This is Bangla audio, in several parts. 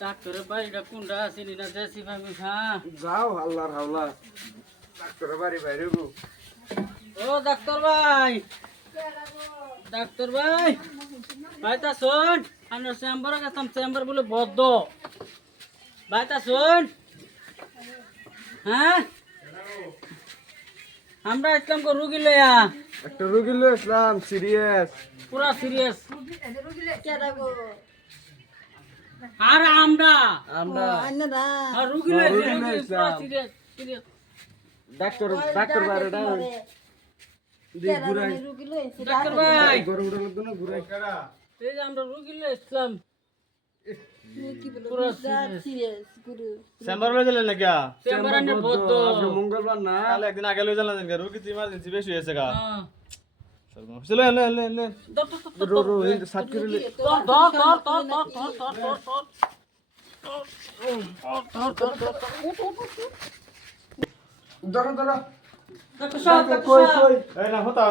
ডাক্তারের বাড়িটা কোনটা চিনি না দেশি ভাবি হ্যাঁ যাও আল্লাহর হাওলা ডাক্তারের বাড়ি বাইরে গো। ও ডাক্তার ভাই ডাক্তার ভাই ভাইটা শোন আমরা চেম্বারে গেছিলাম চেম্বার বলে বদ্ধ ভাইটা শোন হ্যাঁ আমরা ইসলাম কো রুগী লয়া একটা রোগী লই আসলাম সিরিয়াস। পুরা সিরিয়াস আর আমরা আর রুগী লয়া রুগী লইয়া পুরা ইসলাম। সিরিয়াস সিরিয়াস ডাক্তার বাইরেটা দি ঘুরাই ডাক্তার ভাই গরম লাগতো না ঘুরাই। এই যে আমরা রুগী লয়া ইসলাম পুরা সিরিয়াস চেম্বার লই দিলেন নাকি চেম্বারে নে বদ্ধ আজকে মঙ্গলবার না। তাহলে একদিন আগে লই দিলেন নাকি রোগী তো ইমার্জেন্সি বেশি হয়েছে গা হ্যাঁ চলো এলে এলে এলে রো রো এই সাত করে লে। ধরো ধরো কই কই এই না হতা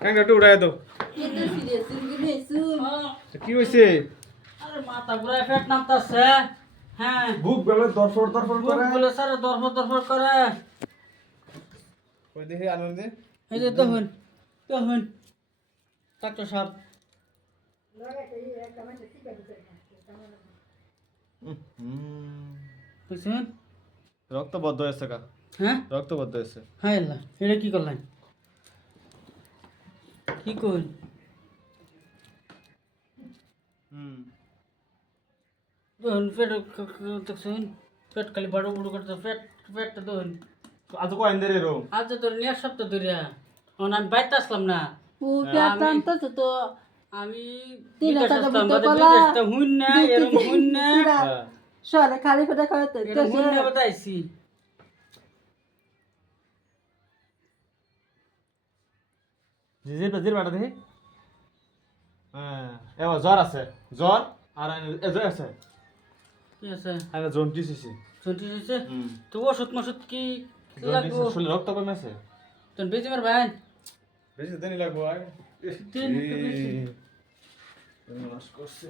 কাঙ্গা একটু উড়াই দাও কি হইছে আরে মাথা ঘুরায় পেট নামতাছে হ্যাঁ বুক বেলে দরফর দরফর করে। বলে স্যার দরফর করে কই দেখি আনন্দে এই যে দেখুন দেখুন ডাক্তার সাহেব বুঝছেন রক্ত বদ্ধ হয়েছে কা হ্যাঁ রক্ত বদ্ধ হয়েছে হ্যাঁ আল্লাহ এটা কি করলেন কি করুন দেখুন পেট দেখছেন পেট খালি বড় বড় করতে পেটটা দেখুন আজ কয় এন্দের রো আজ ধরে নিয়ে এক সপ্তাহ ধরে আমি বাইতে আসলাম না আমি বিদেশ আসতাম, বাদে বিদেশ তো হুইন না, এরম হুইন না, খালি পেটে খাওয়াতে এরম হুইন না বাদে আইছি। জিজির বাটা দেখি হ্যাঁ এবার জ্বর আছে জ্বর আর জ্বর আছে কি আছে? আমি জন্টিস হইছে ছুটি হয়েছে? তো ওষুধ মষুধ কি লাগবো? শরীরে রক্ত কমে আছে তোর বেশি মার ভাই বেশি দিন লাগবো আয় দিন তো বেশি। নষ্ট করছে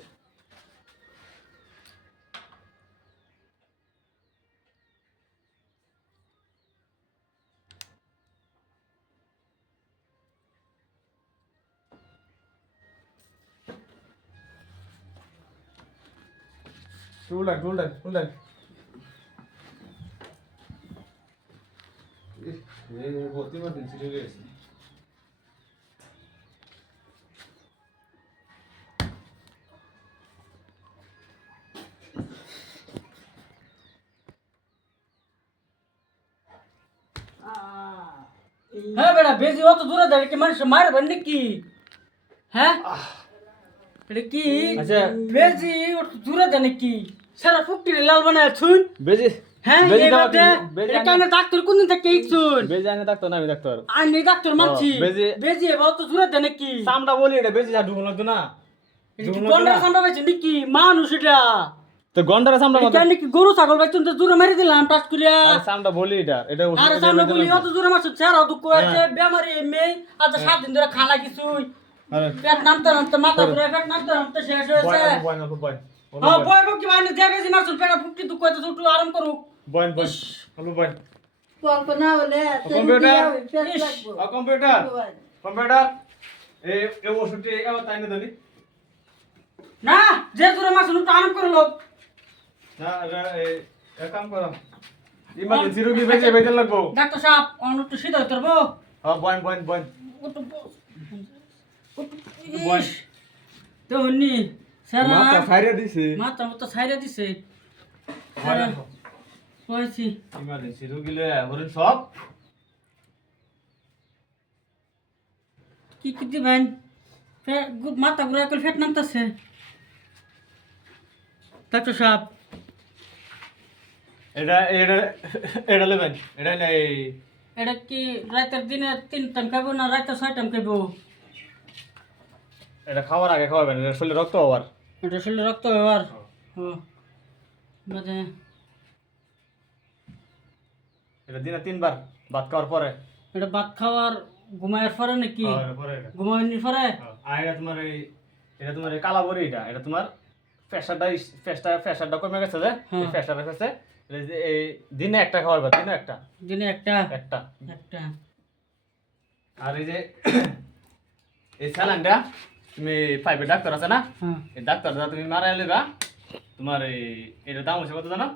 টুলডান ভর্তি মারতেন সিরিয়াল গেছে হ্যাঁ বেটা বেশি অত দূরে দেয় কি মানুষ মারবেন নাকি হ্যাঁ এটা কি আচ্ছা বেশি অত দূরে দেয় নাকি সারা ফুকটি লাল বানায় ছুন বেজি হ্যাঁ বেজি এই দাও বাদে বেজি এটা কানে ডাক্তার কোন দিন থেকে ইছুন বেজি আনে ডাক্তার না আমি ডাক্তার আনি ডাক্তার মানছি বেজি- বেশি অত দূরে দেয় নাকি সামটা বলি এটা বেজি যা ঢুকুন লাগতো না গন্ডার সামনে পাইছেন নাকি মানুষ এটা তো গন্ডারে সামটা মতো এটা নাকি গরু ছাগল পাইছেন তো দূরে মেরে দিলাম টাচ করিয়া আরে সামটা বলি এটা এটা আরে সামনে বলি অত দূরে মারছো চেহারা দুঃখ হয়েছে বেমারি এমনি আচ্ছা 7 দিন ধরে খানা কিছুই আরে পেট নামতে নামতে মাথা ঘুরে পেট নামতে নামতে শেষ হয়েছে বয় হ্যাঁ বয় বয় কি মানে দেবে যে মারছো পেট ফুটকি দুঃখ হয়েছে একটু আরাম করুক বয় কল্পনা বলে কম্পিউটার পেট লাগবো কম্পিউটার এই এই ওষুধটি এবার তাই না ধরি না যে দূরে মারছো একটু আরাম করে লোক না এক কাম করো ইমার্জেন্সি রোগী বেঁচে বেঁচে লাগবো ডাক্তার সাহেব একটু সিধা হইতে পারবো হ্যাঁ বয় বয় তো হন্নি সারা মাথা ছাইরে দিছে। মাথা মতো ছাইরা দিছে কইছি ইমার্জেন্সি রোগী লয়ে হরিণ সব কি কি দিবেন মাথা ঘুরে একল ফেট নামতেছে ডাক্তার সাহেব এটা এটা এটা লেবেন এটা নেই এটা কি রাতের দিনে 3 টাইম খাবো না রাতে 6 টাইম খাবো এটা খাওয়ার আগে খাওয়াবেন এটা শরীরে রক্ত হওয়ার এটা শরীরে রক্ত ব্যবহার ও মানে এটা দিনে 3 বার ভাত খাওয়ার পরে এটা ভাত খাওয়ার ঘুমায়ের পরে নাকি পরে এটা ঘুমানোর পরে আর এটা তোমার এই এটা তোমার এই কালা বড়ি এটা তোমার প্রেসারটা কমে গেছে যে হ্যাঁ। প্রেসারটা গেছে এই দিনে একটা খাওয়ার দিনে একটা দিনে একটা একটা একটা আর এই যে এই স্যালাইনটা তুমি পাইবে ডাক্তার আছে না হ্যাঁ এই ডাক্তারটা তুমি মারাই লেবা তোমার এই এটার দাম হচ্ছে কত জানো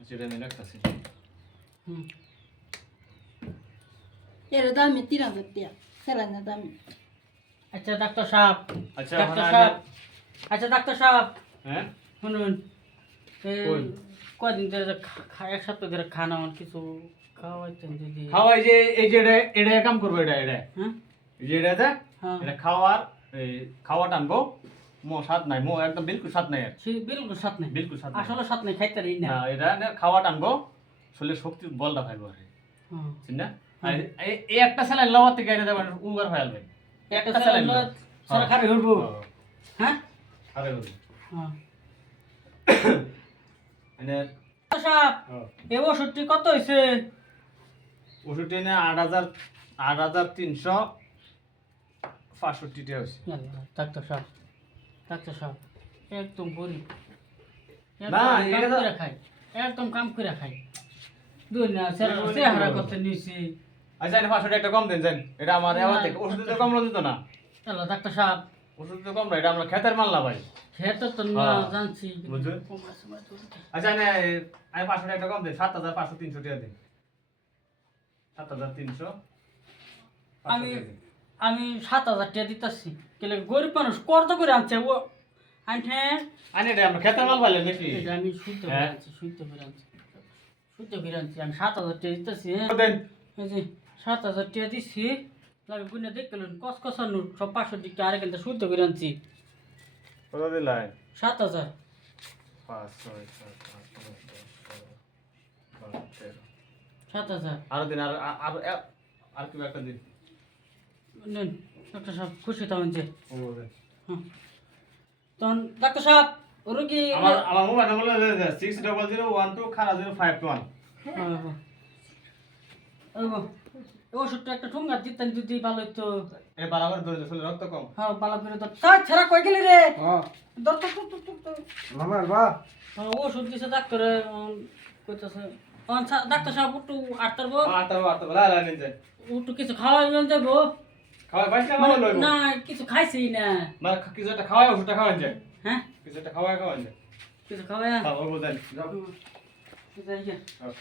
সেটা আমি রাখতেছি হুম এর দামি 3000 টাকা স্যালাইনের দামি আচ্ছা ডাক্তার সাহেব আচ্ছা ডাক্তার এখন সাহেব আচ্ছা ডাক্তার সাহেব হ্যাঁ শুনুন এই কই? কয়দিন ধরে এক সপ্তাহ ধরে খানা আমার কিছু খাওয়াইছেন যদি খাওয়াই যে এই যে এটা কাম করবো এটা হ্যাঁ এই যে এটা হ্যাঁ এটা খাওয়া টানবো স্বাদ নাই একদম বিলকুল স্বাদ নাই আর সে বিলকুল সাত নেই বিলকুল স্বাদ নাই। আসলে সাত নেই খাইতে পারি না না এটা খাওয়া টানবো শরীরে শক্তি বলটা পাইবো আর হ্যাঁ। ঠিক না আর এই একটা স্যালাইন লওয়ার থেকে এটা দেবেন উগার হয়ে যাবে একটা একটা স্যালাইন স্যালাইন সারা খাবে হইব হ্যাঁ আরে বলি হ্যাঁ মানে ডাক্তার সাহেব এই ওষুধটি কত হয়েছে ওষুধটা এনে 8,365 টাকা হয়েছে ডাক্তার সাহেব একদম গরিব না, একদম এটা কাম তো- করে খাই একদম কাম করে খাই দুই না চেহারা করতে নিয়েছি আচ্ছা এনে 500 টাকা একটা কম দেন জান এটা আমার এবার থেকে ওষুধ তো কম দিত না চলো ডাক্তার সাহেব ওষুধ তো কম না এটা আমরা খেতের মাল না ভাই খেতে তো না হ্যাঁ। জানছি বুঝলেন? আচ্ছা এনে আমি 500 টাকা একটা কম দেন 7,500 টাকা দিন 7,300 আমি 7,000 টাকা দিতেছি কেলে গরিব মানুষ কত করে আনছে ও আনছে আনে এটা আমরা খেতের মাল পাইলেন নাকি এটা আমি শুনতে হ্যাঁ। শুনতে করে আনছি আমি 7,000 টাকা দিতেছি দেন এই যে 7,000 টাকা দিচ্ছি লাগে গুনে দেখলেন কসকসানো সব 500 দিকে আরেক কিন্তু শুনতে করে আনছি কত দিলাই 7,000 5 6 7 8 9 7,000 আর দিন আর কি একটা দিন নেন ডাক্তার সাহেব খুশি তখন যে ও দেন হ্যাঁ তখন ডাক্তার সাহেব রোগী আমার মোবাইল নাম্বার 60012 খারা 051 ওষুধটা একটা ঠুঙ্গা দিতেন যদি ভালো হইতো এ বালা করে ধরে শরীরে রক্ত কম হ্যাঁ ভালো করে তো তাই ছেড়া কই গেলি রে হ্যাঁ দর তো মামার বা ওষুধ দিছে ডাক্তারে কইতাছে ডাক্তার সাহেব একটু আটতারবো আটা বলা লা নিন যায় একটু কিছু খাওয়াইবেন যাবো খাওয়া বাইশ না ভালো লইব না কিছু খাইছি না মানে কিছু একটা খাওয়ায় ওষুধটা খাওয়ান যায় হ্যাঁ কিছু একটা খাওয়ায় খাওয়ান যায় কিছু খাওয়াই খাওয়া বুঝেন যাও যাই গিয়া যাও।